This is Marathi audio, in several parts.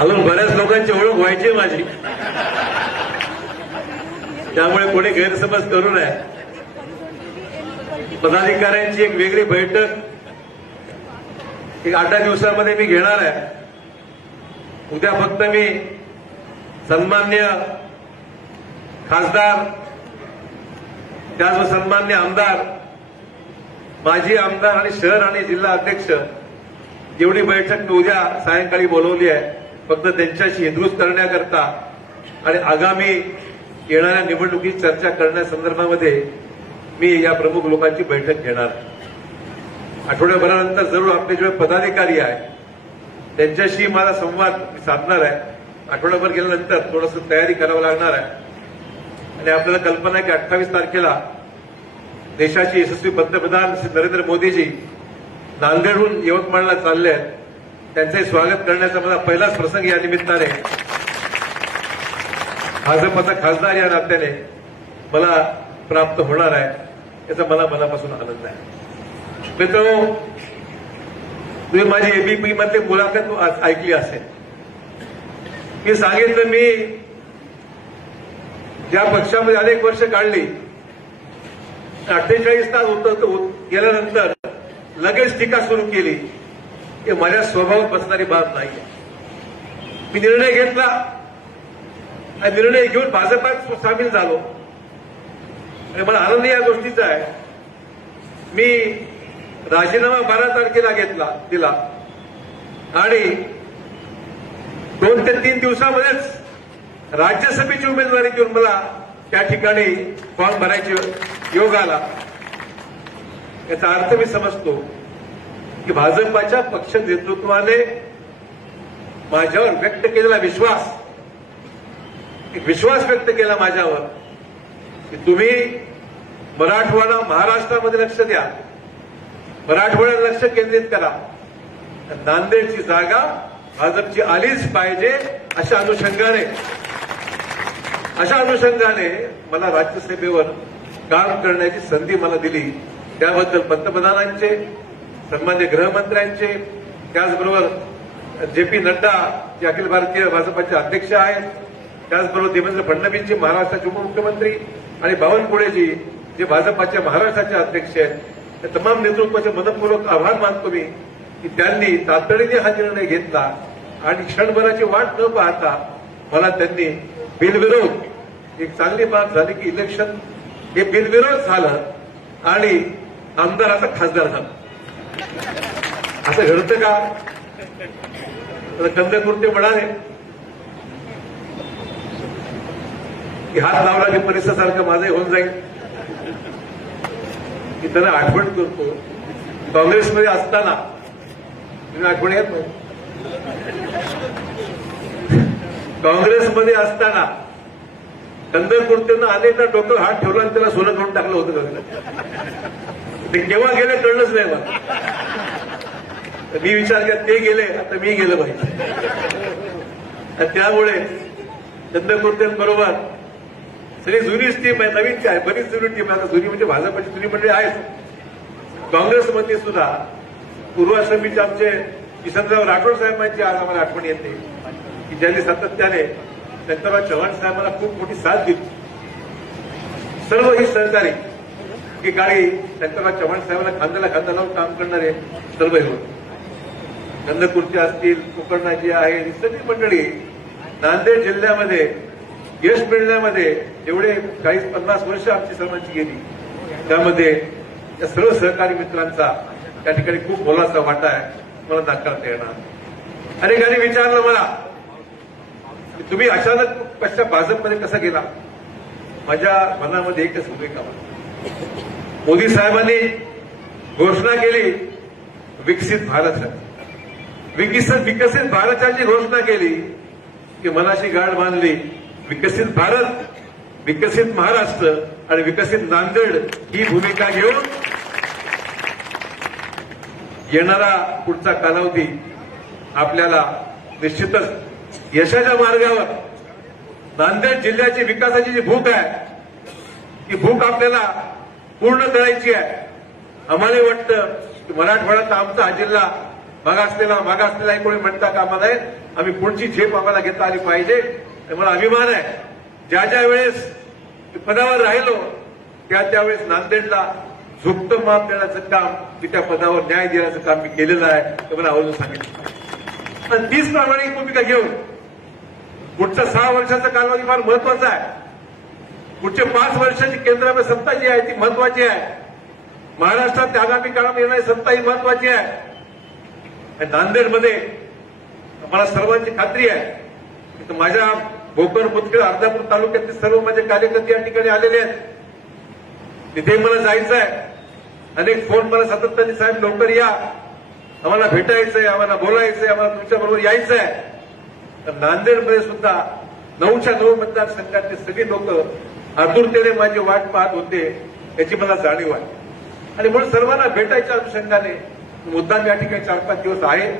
अजून बऱ्याच लोकांची ओळख व्हायची माझी, त्यामुळे कोणी गैरसमज करू नये. पदाधिकाऱ्यांची एक वेगळी बैठक एक 8 दिवसामध्ये मी घेणार आहे. उद्या फक्त मी सन्मान्य खासदार, त्याचबरोबर सन्मान्य आमदार, माजी आमदार आणि शहर आणि जिल्हा अध्यक्ष एवढी बैठक मी उद्या सायंकाळी बोलवली आहे, फक्त त्यांच्याशी हिंद्रुज करण्याकरता आणि आगामी येणाऱ्या निवडणुकीची चर्चा करण्यासंदर्भामध्ये मी या प्रमुख लोकांची बैठक घेणार. आठवड्याभरानंतर जरूर आपले जे पदाधिकारी आहे त्यांच्याशी मला संवाद साधणार आहे. आठवडाभर गेल्यानंतर थोडंसं तयारी करावं लागणार आहे आणि आपल्याला कल्पना आहे की 28 तारखेला देशाचे यशस्वी पंतप्रधान श्री नरेंद्र मोदीजी नांदेडहून यवतमाळला चालले आहेत. त्यांचे स्वागत करण्याचा मला पहिलाच प्रसंग या निमित्ताने भाजपचा खासदार या नात्याने मला प्राप्त होणार आहे, याचा मला मनापासून आनंद आहे. मित्रांनो, तुम्ही माझी एबीपी मध्ये मुलाखत ऐकली असेल. मी सांगितलं, मी ज्या पक्षामध्ये अनेक वर्ष काढली, 48 तास गेल्यानंतर लगेच टीका सुरू केली, हे माझ्या स्वभावात बसणारी बाब नाहीये. मी निर्णय घेतला आणि निर्णय घेऊन भाजपात सामील झालो आणि मला आनंद या गोष्टीचा आहे. मी राजीनामा 12 तारखेला दिला आणि 2 ते 3 दिवसामध्येच राज्यसभेची उमेदवारी देऊन मला त्या ठिकाणी फॉर्म भरायचे योग आला. याचा अर्थ मी समजतो की भाजपाच्या पक्ष नेतृत्वाने माझ्यावर व्यक्त केलेला विश्वास, एक विश्वास व्यक्त केला माझ्यावर की तुम्ही मराठवाडा महाराष्ट्रामध्ये लक्ष द्या, मराठवाड्यात लक्ष केंद्रित करा, नांदेडची जागा भाजपची आलीच पाहिजे अशा अनुषंगाने मला राज्यसभेवर काम करण्याची संधी मला दिली. त्याबद्दल पंतप्रधानांचे, सन्मान्य गृहमंत्र्यांचे, त्याचबरोबर जे.पी. नड्डा जे अखिल भारतीय भाजपाचे अध्यक्ष आहेत, त्याचबरोबर देवेंद्र फडणवीसजी महाराष्ट्राचे उपमुख्यमंत्री आणि बावनकुळेजी जे भाजपाच्या महाराष्ट्राचे अध्यक्ष आहेत, त्या तमाम नेतृत्वाचे मनपूर्वक आभार मानतो मी की त्यांनी तातडीने हा निर्णय घेतला आणि क्षणभराची वाट न पाहता मला त्यांनी बिनविरोध, एक चांगली बाब झाली की इलेक्शन हे बिनविरोध झालं आणि आमदाराचा खासदार झाला. असं घडतं का? कंदकुर्ते म्हणाले की हात लावला की परिसरासारखं माझं होऊन जाईल. की त्यांना आठवण करतो, काँग्रेसमध्ये असताना तुम्ही आठवण येत नाही, काँग्रेसमध्ये असताना कंदकुर्तेनं अनेकदा डोकं हात ठेवला आणि त्याला सोनं करून टाकलं होतं का? ते केव्हा गेले कळलंच नाही मला. मी विचार केला ते गेले, आता मी गेलं पाहिजे. त्यामुळे कंदकुर्तेबरोबर सगळी जुनीच टीम आहे, नवीन काय बरीच जुनी टीम आहे. जुनी म्हणजे भाजपची जुनी मंडळी आहेच. काँग्रेसमध्ये सुद्धा पूर्वाश्रमीचे आमचे किसनराव राठोड साहेबांची आज आम्हाला आठवण येते की ज्यांनी सातत्याने शंकरराव चव्हाण साहेबांना खूप मोठी साथ दिली. सर्व ही सहकारी की काळी शंकरराव चव्हाण साहेबांना खांद्याला खांदा लावून काम करणारे सर्व हे होते. कंदकुर्ते असतील, कोकणनाजी आहे, ही सगळी मंडळी नांदेड जिल्ह्यामध्ये यश मिळण्यामध्ये जेवढे 40-50 वर्ष आमची सर्वांची गेली, त्यामध्ये या सर्व सहकारी मित्रांचा त्या ठिकाणी खूप मोलाचा वाटा आहे, मला नाकारता येणार. अनेकांनी विचारलं मला की तुम्ही अचानक कशा भाजपमध्ये कसा गेला? माझ्या मनामध्ये एकच भूमिका होती. मोदी साहेबांनी घोषणा केली विकसित भारताची, विकसित भारताची घोषणा केली की मनाशी गाठ बांधली. विकसित भारत, विकसित महाराष्ट्र आणि विकसित नांदेड ही भूमिका घेऊन येणारा पुढचा कालावधी आपल्याला निश्चितच यशाच्या मार्गावर, नांदेड जिल्ह्याची विकासाची जी भूक आहे ती भूक आपल्याला पूर्ण करायची आहे. आम्हाला वाटतं की मराठवाड्याचा आमचा हा जिल्हा मागासलेला कोणी म्हणता कामा नये. आम्ही पुढची झेप आम्हाला घेता आली पाहिजे. मला अभिमान आहे, ज्या वेळेस पदावर राहिलो त्यावेळेस नांदेडला झुकतं माप देण्याचं काम, की त्या पदावर न्याय देण्याचं काम मी केलेलं आहे, ते मला आवर्जून सांगितलं. आणि तीच प्रामाणिक भूमिका घेऊन पुढच्या 6 वर्षाचा कालावधी फार महत्वाचा आहे. पुढचे 5 वर्षाची केंद्रामध्ये सत्ता जी आहे ती महत्वाची आहे. महाराष्ट्रात आगामी काळात येणारी सत्ता ही महत्वाची आहे. आणि नांदेडमध्ये मला सर्वांची खात्री आहे की माझ्या भोकर, मुदखेड, अर्धापूर तालुक्यातले सर्व माझे कार्यकर्ते या ठिकाणी आलेले आहेत. तिथे मला जायचं आहे. अनेक फोन मला सातत्याने, साहेब लवकर या, आम्हाला भेटायचंय, आम्हाला बोलायचंय, आम्हाला तुमच्याबरोबर यायचं आहे. तर नांदेडमध्ये सुद्धा 9च्या 9 मतदारसंघातले सगळे लोक आतुरतेने माझी वाट पाहत होते, याची मला जाणीव आहे. आणि म्हणून सर्वांना भेटायच्या अनुषंगाने मुद्दाम या ठिकाणी 4-5 दिवस आहे.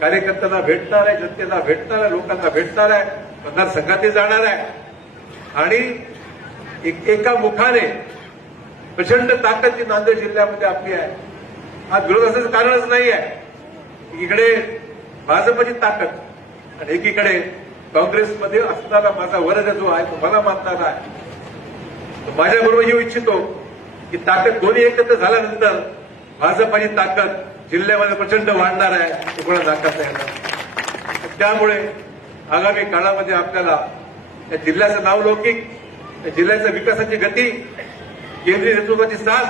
कार्यकर्त्यांना भेटणार आहे, जनतेला भेटणार आहे, लोकांना भेटणार आहे, मतदारसंघातही जाणार आहे. आणि एका मुखाने प्रचंड ताकद जी नांदेड जिल्ह्यामध्ये आपली आहे, आज विरोधाचं कारणच नाही आहे. एकीकडे भाजपची ताकद आणि एकीकडे काँग्रेसमध्ये असणारा माझा वर्ग जो आहे तो मला मानणारा आहे. माझ्याबरोबर येऊ इच्छितो की ताकद दोन्ही एकत्र झाल्यानंतर भाजपाची ताकद जिल्ह्यामध्ये प्रचंड वाढणार आहे, हे कोणा नाकारता येणार. त्यामुळे आगामी काळामध्ये आपल्याला या जिल्ह्याचं नावलौकिक, या जिल्ह्याच्या विकासाची गती, केंद्रीय नेतृत्वाची साथ,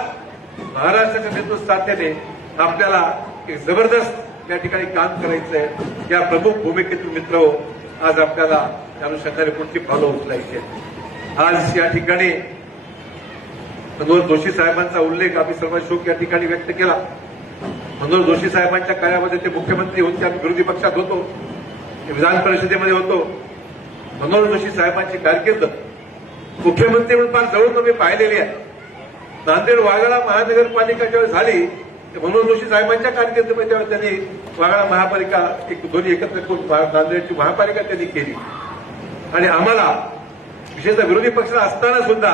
महाराष्ट्राच्या नेतृत्व साथेने आपल्याला एक जबरदस्त या ठिकाणी काम करायचं आहे. या प्रमुख भूमिकेतून मित्र आज आपल्याला त्या अनुषंगाने पुढची पावलं उचलायची आहे. आज या ठिकाणी मनोहर जोशी साहेबांचा उल्लेख आम्ही सर्व शोक या ठिकाणी व्यक्त केला. मनोहर जोशी साहेबांच्या काळामध्ये ते मुख्यमंत्री होते, आम्ही विरोधी पक्षात होतो, विधान परिषदेमध्ये होतो. मनोहर जोशी साहेबांची कारकीर्द मुख्यमंत्री म्हणून फार जवळून मी पाहिलेली आहे. नांदेड वाघाळा महानगरपालिका ज्यावेळेस झाली मनोहर जोशी साहेबांच्या कारकिर्दीमध्ये त्यावेळेस त्यांनी वाघाळा महापालिका दोन्ही एकत्र करून नांदेडची महापालिका त्यांनी केली. आणि आम्हाला विशेषतः विरोधी पक्ष असताना सुद्धा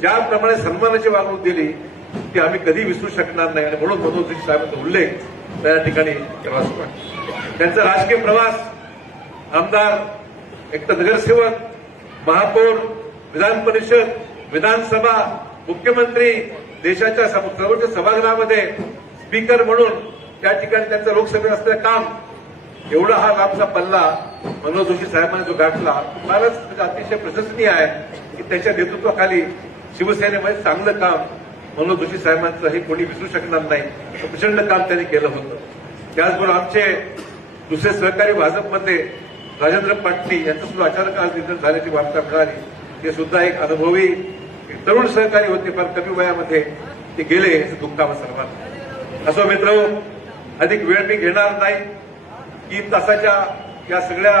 ज्याप्रमाणे सन्मानाची वागणूक दिली ती आम्ही कधी विसरू शकणार नाही. आणि म्हणून मनोहर जोशी साहेबांचा उल्लेख त्या ठिकाणी करावाच वाटतो. त्यांचा राजकीय प्रवास, आमदार, एक तर नगरसेवक, महापौर, विधान परिषद, विधानसभा, मुख्यमंत्री, देशाच्या सर्वोच्च सभागृहामध्ये स्पीकर म्हणून त्या ठिकाणी त्यांचं लोकसभेत असलेलं काम, एवढा हा लांबचा पल्ला मनोहर जोशी साहेबांनी जो गाठला फारच अतिशय प्रशंसनीय आहे की त्याच्या नेतृत्वाखाली शिवसेनेमध्ये चांगलं काम मनोहर जोशी साहेबांचं हे कोणी विसरू शकणार नाही. प्रचंड काम त्यांनी केलं होतं. त्याचबरोबर आमचे दुसरे सहकारी भाजपमध्ये राजेंद्र पाटणी यांचं सुद्धा अचानक आज निधन झाल्याची वार्ता मिळाली. ते सुद्धा एक अनुभवी तरुण सहकारी होते, फार कमी वयामध्ये ते गेले, याचं दुःख आम्हा सर्वांना. असो मित्र, अधिक वेळ मी घेणार नाही. 3 तासाच्या या सगळ्या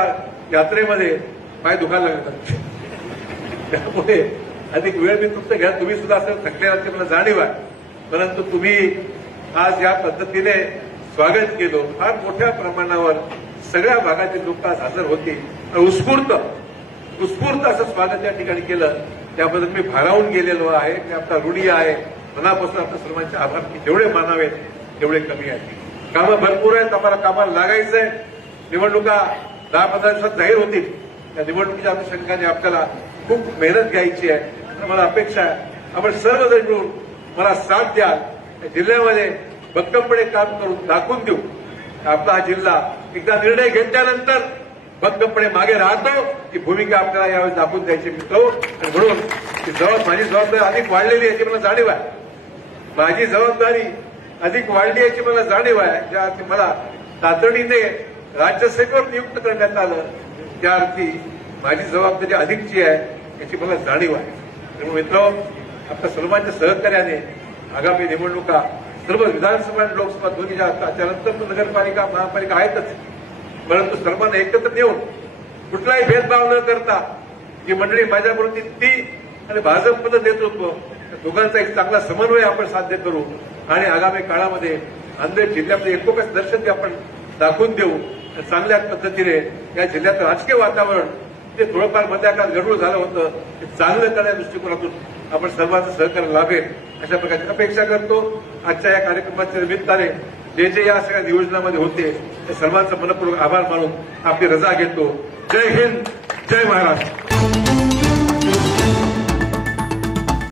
यात्रेमध्ये पाय दुखायला लागतात, त्यामुळे अधिक वेळ मी तुमचं घ्या. तुम्ही सुद्धा असं थकलेला मला जाणीव आहे, परंतु तुम्ही आज या पद्धतीने स्वागत केलं. फार मोठ्या प्रमाणावर सगळ्या भागातील लोक आज हजर होते. उत्स्फूर्त असं स्वागत या ठिकाणी केलं, त्याबद्दल मी भारावून गेलेलो आहे. मी आपला ऋणी आहे. मनापासून आपल्या सर्वांचे आभार, की जेवढे मानावेत तेवढे कमी आहेत. कामं भरपूर आहेत, आम्हाला कामाला लागायचंय. निवडणुका 10-15 दिवसात जाहीर होतील. त्या निवडणुकीच्या अनुषंगाने आपल्याला खूप मेहनत घ्यायची आहे. मला अपेक्षा आहे आपण सर्वजण मिळून मला साथ द्याल. या जिल्ह्यामध्ये भक्कमपणे काम करून दाखवून देऊ आपला हा जिल्हा एकदा निर्णय घेतल्यानंतर भक्कमपणे मागे राहतो. ही भूमिका आपल्याला यावेळी दाखवून द्यायची मित्र. आणि म्हणून माझी जबाबदारी अधिक वाढलेली याची मला जाणीव आहे. माझी जबाबदारी अधिक वाढली याची मला जाणीव आहे. ज्या अर्थी मला तातडीने राज्यसभेवर नियुक्त करण्यात आलं त्या अर्थी माझी जबाबदारी अधिकची आहे याची मला जाणीव आहे. त्यामुळे मित्र, आपल्या सर्वांच्या सहकार्याने आगामी निवडणुका सर्व विधानसभा आणि लोकसभा दोन्ही त्याच्यानंतर नगरपालिका, महापालिका आहेतच, परंतु सर्वांना एकत्र देऊन कुठलाही भेदभाव न करता जी मंडळी माझ्याबरोबर ती आणि भाजपचं नेतृत्व दोघांचा एक चांगला समन्वय आपण साध्य करू. आणि आगामी काळामध्ये नांदेड जिल्ह्यामध्ये एकोप्याचं दर्शन आपण दाखवून देऊ. चांगल्या पद्धतीने या जिल्ह्याचं राजकीय वातावरण ते थोडंफार मध्या काळात गडबड झालं होतं ते चांगलं करण्याच्या दृष्टिकोनातून आपण सर्वांचं सहकार्य लाभेल अशा प्रकारची अपेक्षा करतो. आजच्या या कार्यक्रमाच्या निमित्ताने जे जे या सगळ्या नियोजनामध्ये होते ते सर्वांचा मनपूर्वक आभार मानून आपली रजा घेतो. जय हिंद, जय महाराष्ट्र.